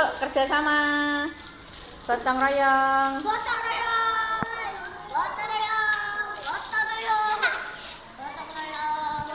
Yuk kerjasama. Gotong royong. Gotong royong. Gotong royong. Gotong royong. Gotong royong.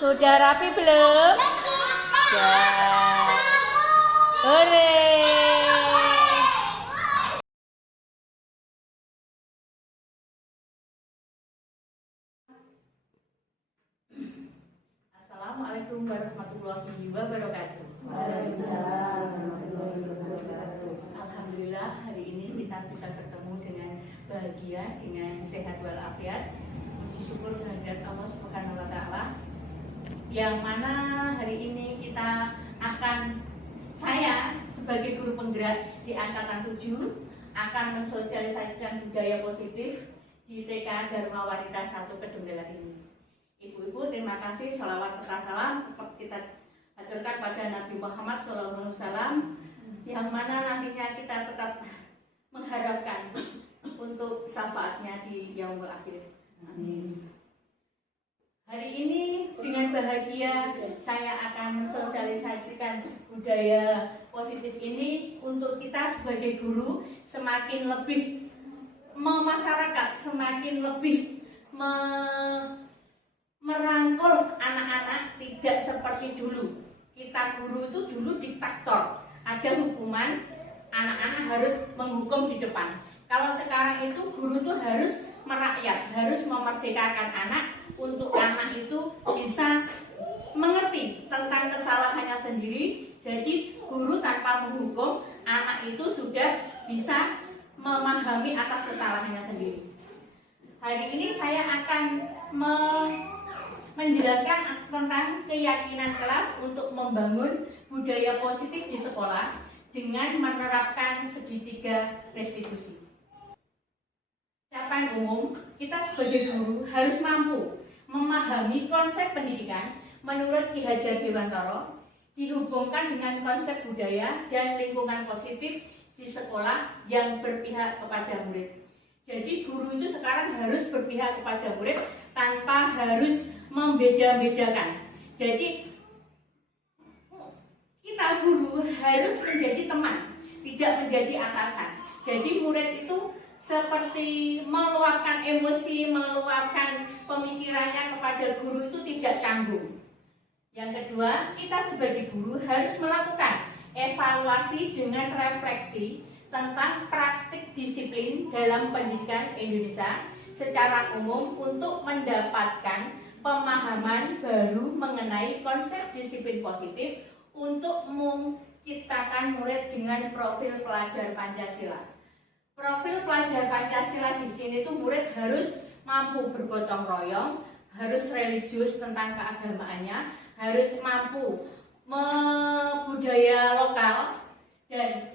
Sudah rapi belum? Sudah. Hore. Assalamualaikum warahmatullahi wabarakatuh. Waalaikumsalam warahmatullahi wabarakatuh. Alhamdulillah hari ini kita bisa bertemu dengan bahagia, dengan sehat walafiat. Puji syukur kehadirat Allah Subhanahu wa taala. Yang mana hari ini saya sebagai guru penggerak di angkatan 7 akan mensosialisasikan budaya positif di TK Dharma Wanita 1 Kedunggalan ini. Ibu-ibu, terima kasih. Shalawat serta salam tetap kita haturkan pada Nabi Muhammad SAW, yang mana nantinya kita tetap mengharapkan untuk syafaatnya di yaumul akhir. Amin. Hari ini dengan bahagia saya akan mensosialisasikan budaya positif ini untuk kita sebagai guru semakin lebih memasyarakat, semakin lebih merangkul anak-anak, tidak seperti dulu. Kita guru itu dulu diktator, ada hukuman, anak-anak harus menghukum di depan. Kalau sekarang itu guru itu harus merakyat, harus memerdekakan anak untuk anak itu bisa mengerti tentang kesalahannya sendiri. Jadi guru tanpa menghukum, anak itu sudah bisa memahami atas kesalahannya sendiri. Hari ini saya akan menjelaskan tentang keyakinan kelas untuk membangun budaya positif di sekolah dengan menerapkan segitiga restitusi. Ucapan umum, kita sebagai guru harus mampu memahami konsep pendidikan menurut Ki Hajar Dewantara, dihubungkan dengan konsep budaya dan lingkungan positif di sekolah yang berpihak kepada murid. Jadi guru itu sekarang harus berpihak kepada murid tanpa harus membeda-bedakan. Jadi kita guru harus menjadi teman, tidak menjadi atasan. Jadi murid itu seperti meluapkan emosi, meluapkan pemikirannya kepada guru itu tidak canggung. Yang kedua, kita sebagai guru harus melakukan evaluasi dengan refleksi tentang praktik disiplin dalam pendidikan Indonesia secara umum untuk mendapatkan pemahaman baru mengenai konsep disiplin positif untuk menciptakan murid dengan profil pelajar Pancasila. Profil pelajar Pancasila di sini tuh murid harus mampu bergotong royong, harus religius tentang keagamaannya, harus mampu budaya lokal, dan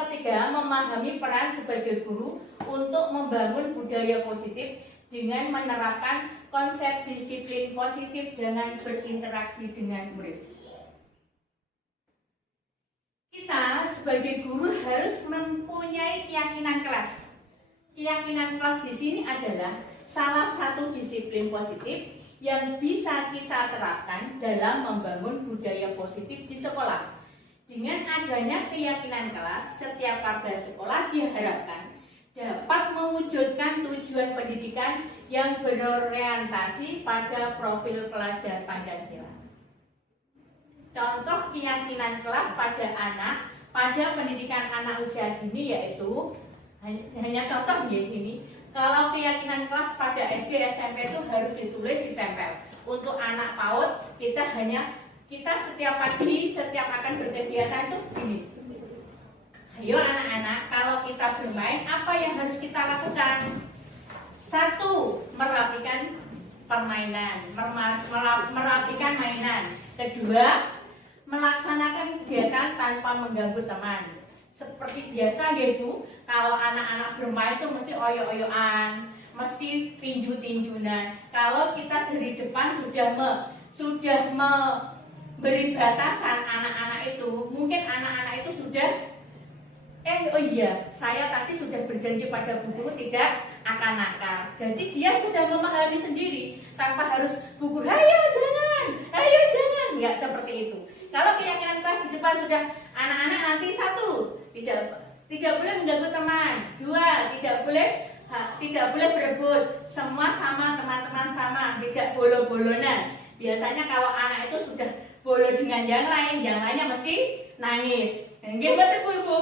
ketiga memahami peran sebagai guru untuk membangun budaya positif dengan menerapkan konsep disiplin positif dengan berinteraksi dengan murid. Kita sebagai guru harus mempunyai keyakinan kelas. Keyakinan kelas di sini adalah salah satu disiplin positif yang bisa kita terapkan dalam membangun budaya positif di sekolah. Dengan adanya keyakinan kelas, setiap warga sekolah diharapkan dapat mewujudkan tujuan pendidikan yang berorientasi pada profil pelajar Pancasila. Contoh keyakinan kelas pada pendidikan anak usia dini yaitu, hanya contoh ya ini, kalau keyakinan kelas pada SD SMP itu harus ditulis ditempel. Untuk anak PAUD kita setiap pagi setiap akan berkegiatan itu segini. Ayo anak-anak, kalau kita bermain apa yang harus kita lakukan? 1. Merapikan permainan, merapikan mainan. 2. Melaksanakan kegiatan tanpa mengganggu teman. Seperti biasa yaitu kalau anak-anak bermain itu mesti oyo-oyoan, mesti tinju-tinju. Nah, kalau kita dari depan sudah memberi batasan anak-anak itu, mungkin anak-anak itu sudah oh iya, saya tadi sudah berjanji pada bu guru tidak akan nakal. Jadi dia sudah memahami sendiri tanpa harus bu guru, ayo jangan, nggak seperti itu. Kalau keyakinan kelas di depan sudah anak-anak nanti satu, tidak boleh mengganggu teman, dua, tidak boleh berebut, semua sama, teman-teman sama, tidak bolo-bolonan. Biasanya kalau anak itu sudah bolo dengan yang lainnya mesti nangis. Gimana ibu?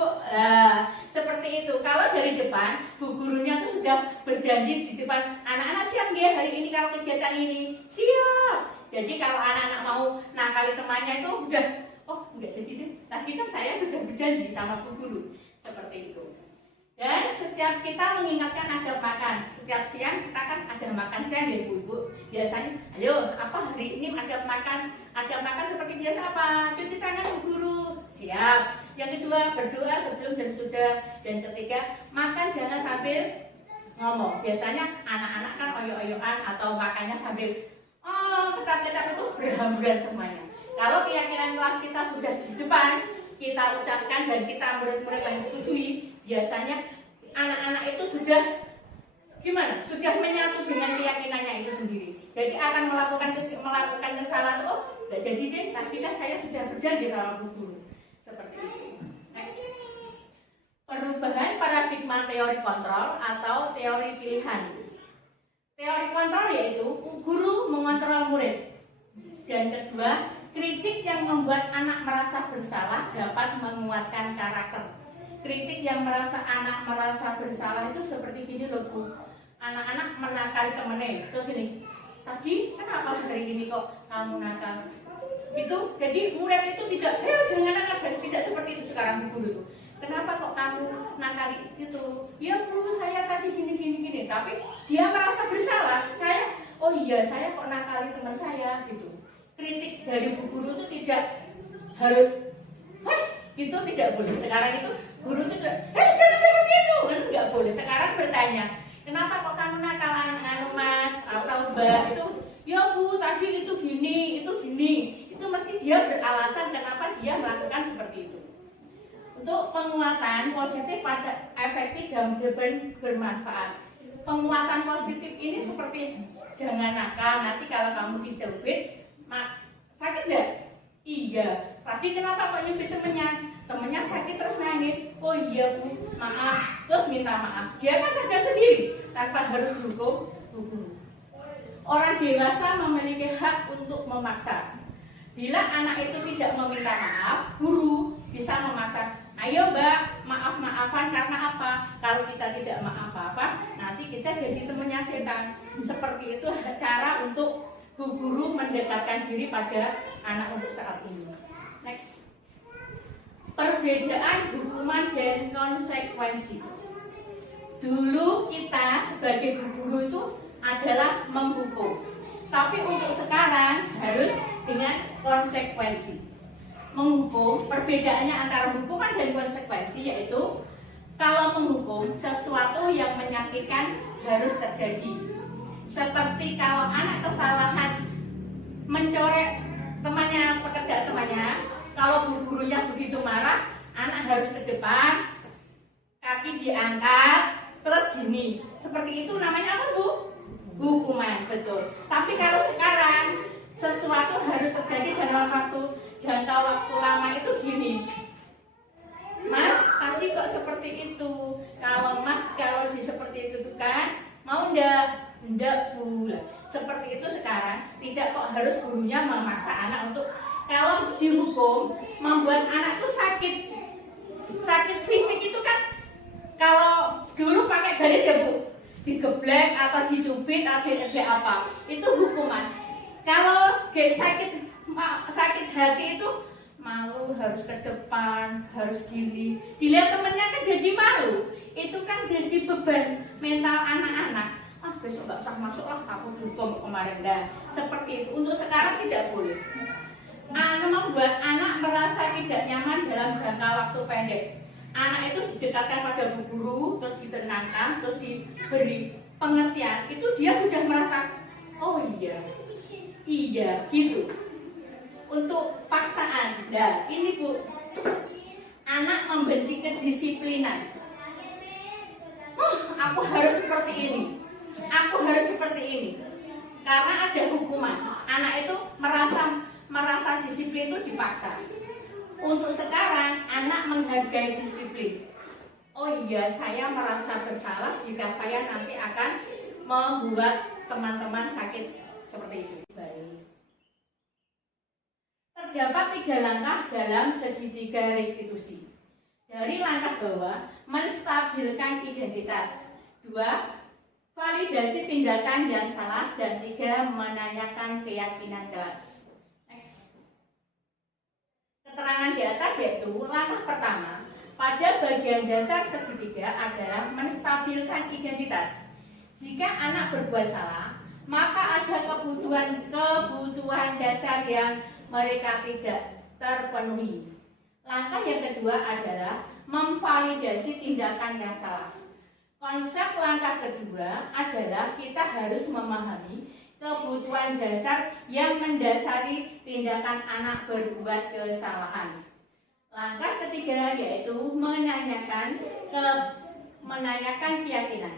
Seperti itu. Kalau dari depan, bu gurunya tuh sudah berjanji di depan anak-anak, siap ya hari ini kalau kegiatan ini siap. Jadi kalau anak-anak mau nakali temannya itu udah, oh enggak jadi deh. Tadi kan saya sudah berjanji sama bu guru. Seperti itu. Dan setiap kita mengingatkan ada makan. Setiap siang kita kan ada makan siang ya ibu-ibu. Biasanya, ayo apa hari ini ada makan seperti biasa apa? Cuci tangan bu guru. Siap. Yang kedua, berdoa sebelum dan sudah. Dan ketiga, makan jangan sambil ngomong. Biasanya anak-anak kan oyo-oyoan atau makannya sambil kecap-kecap itu berhamburan semuanya. Kalau keyakinan kelas kita sudah di depan, kita ucapkan dan kita murid-murid yang setujui, biasanya anak-anak itu sudah gimana? Sudah menyatu dengan keyakinannya itu sendiri. Jadi akan melakukan kesalahan. Oh, nggak jadi deh. Tadi kan saya sudah berjanji sama bu guru. Seperti itu. Next. Perubahan paradigma teori kontrol atau teori pilihan. Teori kontrol yaitu guru mengontrol murid. Dan kedua, kritik yang membuat anak merasa bersalah dapat menguatkan karakter. Kritik yang anak merasa bersalah itu seperti gini loh bu. Anak-anak menakali temennya. Terus ini, tadi kenapa hari ini kok kamu nakal? Itu jadi murid itu tidak, jangan nakal, tidak seperti itu sekarang bu guru itu. Kenapa kok kamu nakali itu? Ya bu, saya tadi gini. Tapi dia merasa bersalah. Saya kok nakali teman saya gitu. Kritik dari bu guru itu tidak harus, itu tidak boleh. Sekarang itu guru itu jangan seperti itu, kan nggak boleh. Sekarang bertanya, kenapa kok kamu nakal mas atau mbak itu? Ya bu, tadi itu gini. Itu mesti dia beralasan kenapa dia melakukan seperti itu. Untuk penguatan positif pada efektif dan bermanfaat. Penguatan positif ini seperti jangan nakal. Nanti kalau kamu dicubit, sakit nggak? Iya. Tadi kenapa kok nyubit temennya sakit terus nangis? Oh iya bu, maaf. Terus minta maaf. Dia kan sadar sendiri tanpa harus dihukum. Orang dewasa memiliki hak untuk memaksa. Bila anak itu tidak meminta maaf, guru bisa memaksa. Ayo mbak, maaf-maafan karena apa? Kalau kita tidak maaf-maafan, nanti kita jadi temannya setan. Seperti itu cara untuk bu guru mendekatkan diri pada anak untuk saat ini. Next. Perbedaan hukuman dan konsekuensi. Dulu kita sebagai bu guru itu adalah menghukum. Tapi untuk sekarang harus dengan konsekuensi. Menghukum, perbedaannya antara hukuman dan konsekuensi yaitu kalau menghukum sesuatu yang menyakitkan harus terjadi. Seperti kalau anak kesalahan mencorek pekerjaan temannya, kalau bu gurunya begitu marah, anak harus ke depan, kaki diangkat, terus gini. Seperti itu namanya apa bu? Hukuman, betul. Tapi kalau sekarang sesuatu harus terjadi dalam jangka waktu lama itu gini. Mas, tadi kok seperti itu? Kalau seperti itu tuh kan, mau ndak bu. Seperti itu sekarang tidak kok harus gurunya memaksa anak untuk kalau dihukum membuat anak tuh sakit fisik itu kan. Kalau dulu pakai garis ya bu, digeblek atau dicubit atau apa, itu hukuman. Kalau sakit hati itu malu, harus ke depan, harus gini. Dilihat temennya kan jadi malu. Itu kan jadi beban mental anak-anak. Besok gak usah masuk lah, aku hukum kemarin. Nah, seperti itu. Untuk sekarang tidak boleh. Membuat anak merasa tidak nyaman dalam jangka waktu pendek. Anak itu didekatkan pada bu guru, terus ditenangkan, terus diberi pengertian itu dia sudah merasa oh iya gitu. Untuk paksaan, nah ini Bu, anak membenci kedisiplinan. Aku harus seperti ini, karena ada hukuman. Anak itu merasa disiplin itu dipaksa. Untuk sekarang anak menghargai disiplin. Oh iya, saya merasa bersalah jika saya nanti akan membuat teman-teman sakit seperti itu. Baik. Terdapat 3 langkah dalam segitiga restitusi. Dari langkah bawah, menstabilkan identitas. 2. Validasi tindakan yang salah. Dan 3. Menanyakan keyakinan kelas. Next. Keterangan di atas yaitu langkah pertama pada bagian dasar segitiga adalah menstabilkan identitas. Jika anak berbuat salah, maka ada kebutuhan dasar yang mereka tidak terpenuhi. Langkah yang kedua adalah memvalidasi tindakan yang salah. Konsep langkah kedua adalah kita harus memahami kebutuhan dasar yang mendasari tindakan anak berbuat kesalahan. Langkah ketiga yaitu menanyakan keyakinan.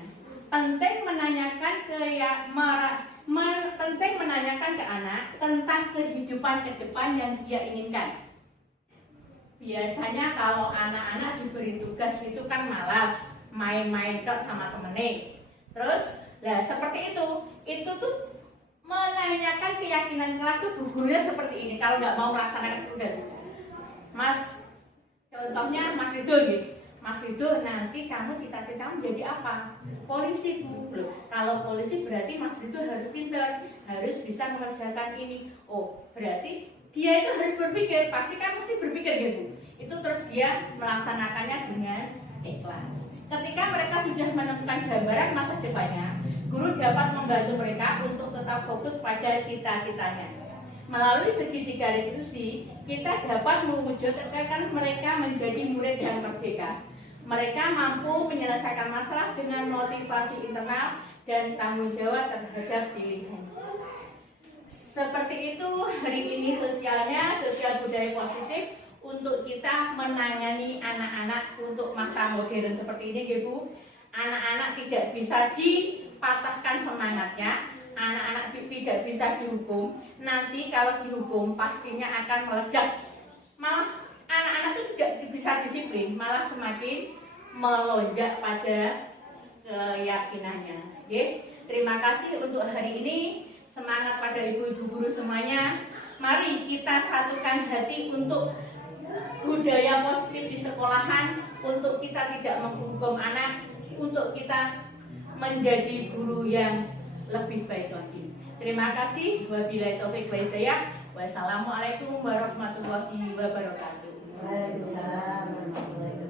Penting menanyakan ke anak tentang kehidupan ke depan yang dia inginkan. Biasanya kalau anak-anak diberi tugas itu kan malas, main-main kok sama temennya. Terus, seperti itu tuh menanyakan keyakinan kelas tuh gurunya seperti ini. Kalau nggak mau melaksanakan tugas, Mas, contohnya Mas Ridho gitu. Mas Ridho, nanti kamu cita-citamu jadi apa? Polisi Bu. Loh, kalau polisi berarti Mas Ridho harus pintar, harus bisa mengerjakan ini. Oh, berarti dia itu harus berpikir, pasti kan mesti berpikir gitu. Itu terus dia melaksanakannya dengan ikhlas. Ketika mereka sudah menemukan gambaran masa depannya, guru dapat membantu mereka untuk tetap fokus pada cita-citanya. Melalui segitiga restitusi, kita dapat mewujudkan mereka menjadi murid yang merdeka. Mereka mampu menyelesaikan masalah dengan motivasi internal dan tanggung jawab terhadap pilihan. Seperti itu hari ini sosial budaya positif untuk kita menangani anak-anak untuk masa modern seperti ini, Bu. Anak-anak tidak bisa dipatahkan semangatnya, anak-anak tidak bisa dihukum. Nanti kalau dihukum pastinya akan meledak. Malah anak-anak itu tidak bisa disiplin, malah semakin melonjak pada keyakinannya. Oke, terima kasih untuk hari ini. Semangat pada ibu-ibu guru semuanya. Mari kita satukan hati untuk budaya positif di sekolahan, untuk kita tidak menghukum anak, untuk kita menjadi guru yang lebih baik lagi. Terima kasih. Wabillahi taufiq wal hidayah. Wassalamualaikum warahmatullahi wabarakatuh. Waalaikumsalam warahmatullahi wabarakatuh.